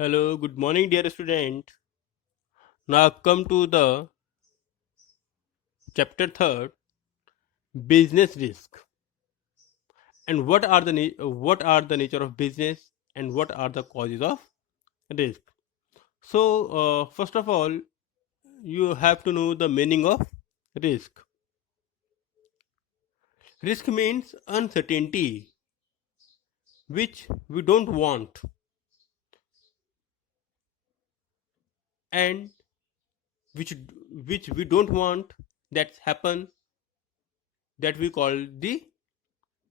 Hello, good morning, dear student. Now come to the chapter third, business risk. And what are the nature of business and what are the causes of risk? So, first of all, you have to know the meaning of risk. Risk means uncertainty, which we don't want, and which which we don't want that's happen, that we call the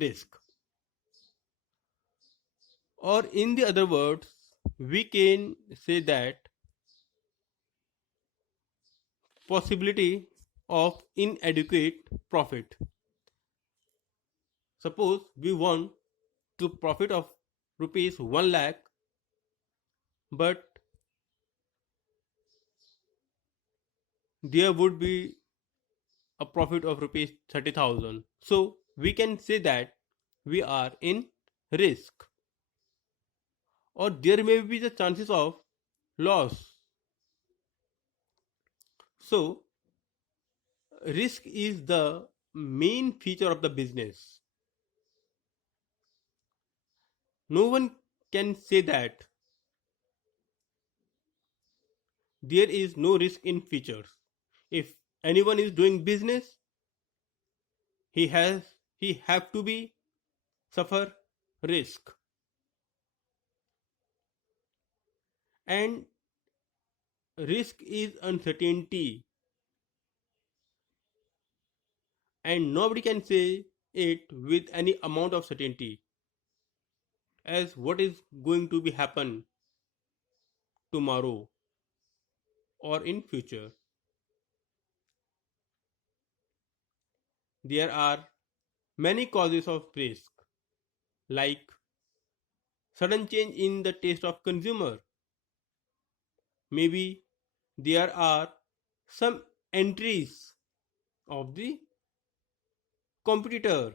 risk. Or in the other words, we can say that possibility of inadequate profit. Suppose we want to profit of rupees 1 lakh, but there would be a profit of rupees 30,000. So we can say that we are in risk, or there may be the chances of loss. So risk is the main feature of the business. No one can say that there is no risk in features. If anyone is doing business, he has he have to be suffer risk, and risk is uncertainty, and nobody can say it with any amount of certainty as what is going to be happen tomorrow or in future. There are many causes of risk, like sudden change in the taste of consumer. Maybe there are some entries of the competitor.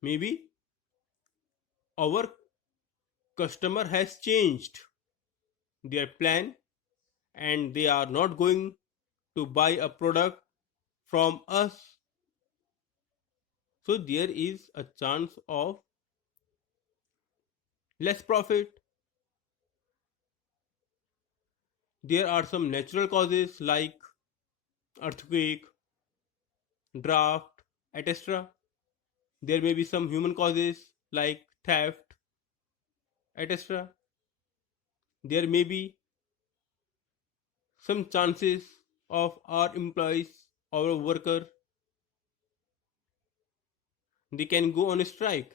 Maybe our customer has changed their plan and they are not going to buy a product from us. So there is a chance of less profit. There are some natural causes like earthquake, drought, etc. There may be some human causes like theft, etc. There may be some chances of our employees, our worker, they can go on a strike.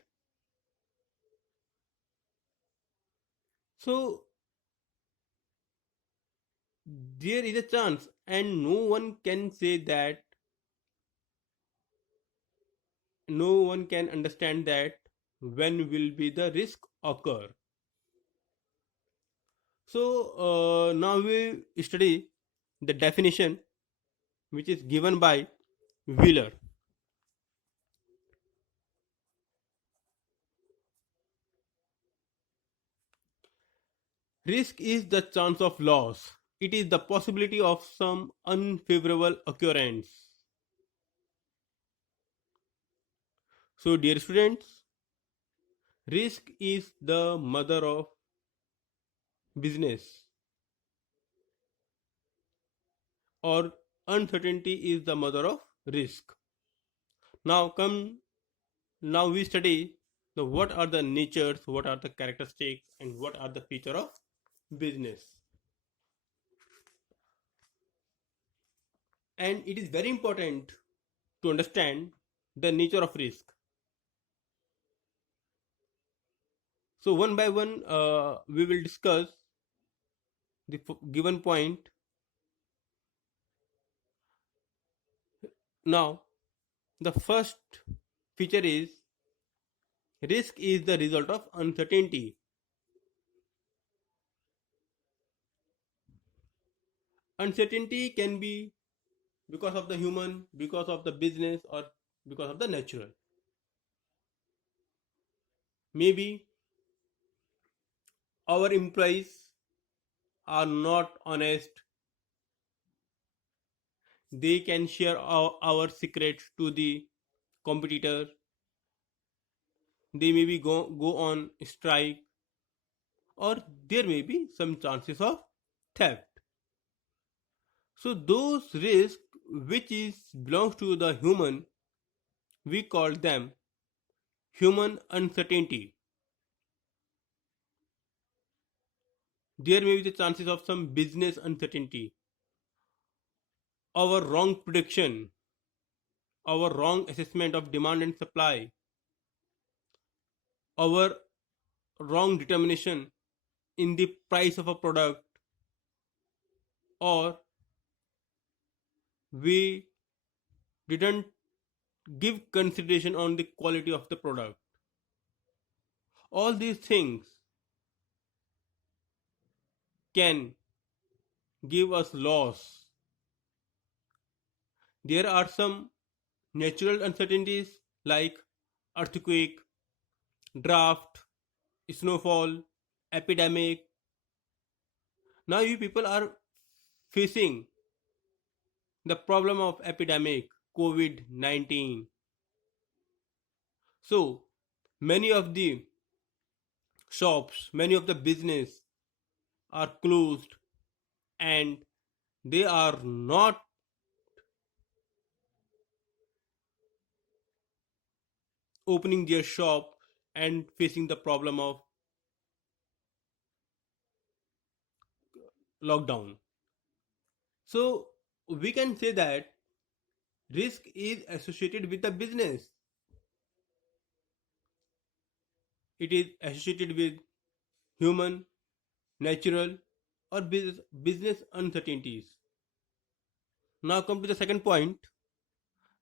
So there is a chance, and no one can say that, no one can understand that when will be the risk occur. So now we study the definition which is given by Wheeler. Risk is the chance of loss. It is the possibility of some unfavorable occurrence. So dear students, risk is the mother of business, or uncertainty is the mother of risk. Now we study the what are the natures, what are the characteristics, and what are the feature of business. And it is very important to understand the nature of risk. So one by one, we will discuss the given point. Now, the first feature is risk is the result of uncertainty. Uncertainty can be because of the human, because of the business, or because of the natural. Maybe our employees are not honest, they can share our secrets to the competitor, they maybe go on strike, or there may be some chances of theft. So those risks which is belongs to the human, we call them human uncertainty. There may be the chances of some business uncertainty, our wrong prediction, our wrong assessment of demand and supply, our wrong determination in the price of a product, or we didn't give consideration on the quality of the product. All these things can give us loss. There are some natural uncertainties like earthquake, drought, snowfall, epidemic. Now you people are facing the problem of epidemic COVID-19. So many of the shops, many of the business are closed, and they are not opening their shop and facing the problem of lockdown. So we can say that risk is associated with the business. It is associated with human, natural, or business uncertainties. Now come to the second point.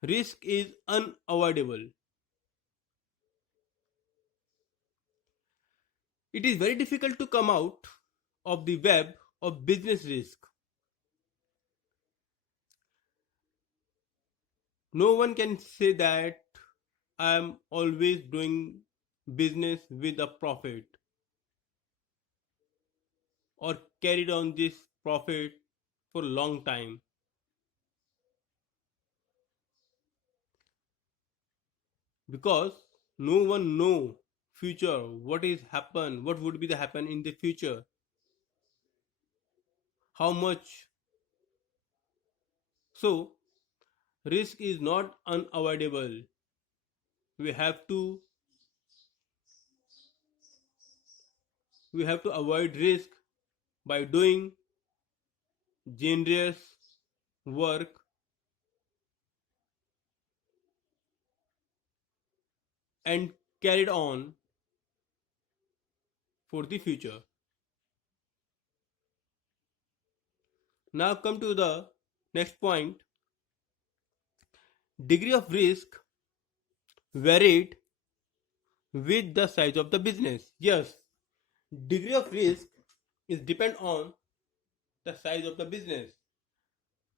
Risk is unavoidable. It is very difficult to come out of the web of business risk. No one can say that I am always doing business with a profit or carried on this profit for a long time, because no one know future, what would be the happen in the future, how much. So risk is not unavoidable. We have to we have to avoid risk by doing generous work and carried on for the future. Now come to the next point. Degree of risk varied with the size of the business. Yes, degree of risk is depend on the size of the business.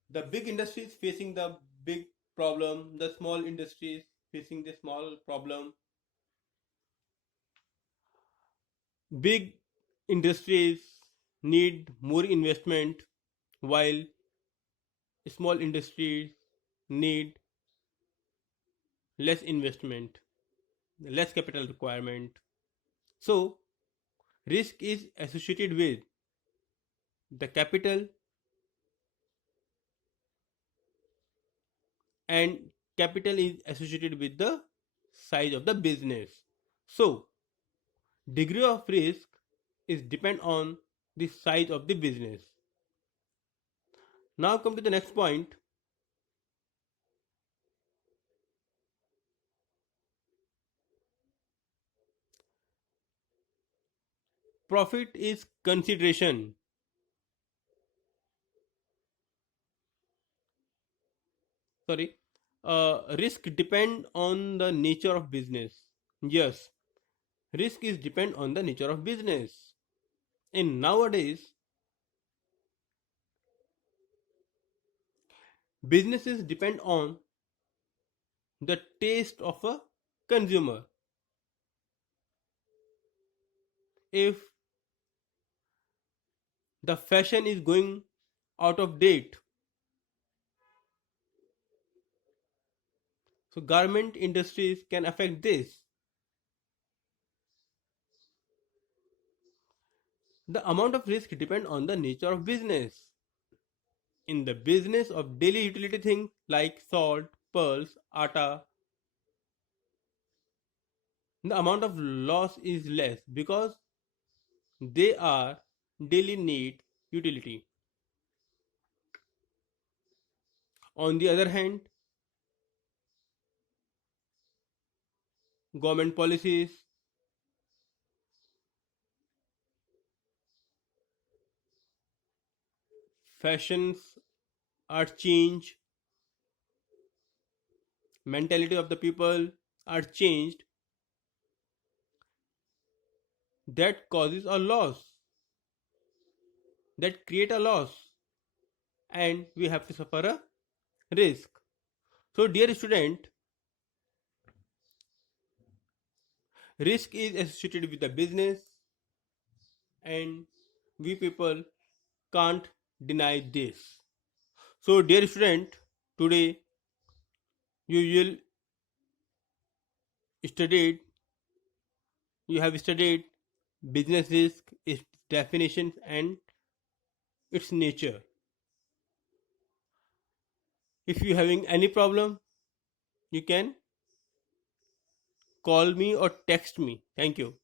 The big industries facing the big problem, the small industries facing the small problem. Big industries need more investment, while small industries need less investment, less capital requirement. So risk is associated with the capital, and capital is associated with the size of the business. So degree of risk is depend on the size of the business. Now come to the next point. Profit is consideration. Sorry. Risk depend on the nature of business. Yes, risk is depend on the nature of business. In nowadays, businesses depend on the taste of a consumer. If The fashion is going out of date. So garment industries can affect this. The amount of risk depends on the nature of business. In the business of daily utility things like salt, pearls, atta, the amount of loss is less because they are daily need utility. On the other hand, government policies, fashions are changed, mentality of the people are changed, that causes a loss, that create a loss, and we have to suffer a risk. So dear student, risk is associated with the business and we people can't deny this. So dear student, today you will studied you have studied business risk, its definitions and its nature. If you having any problem, you can call me or text me. Thank you.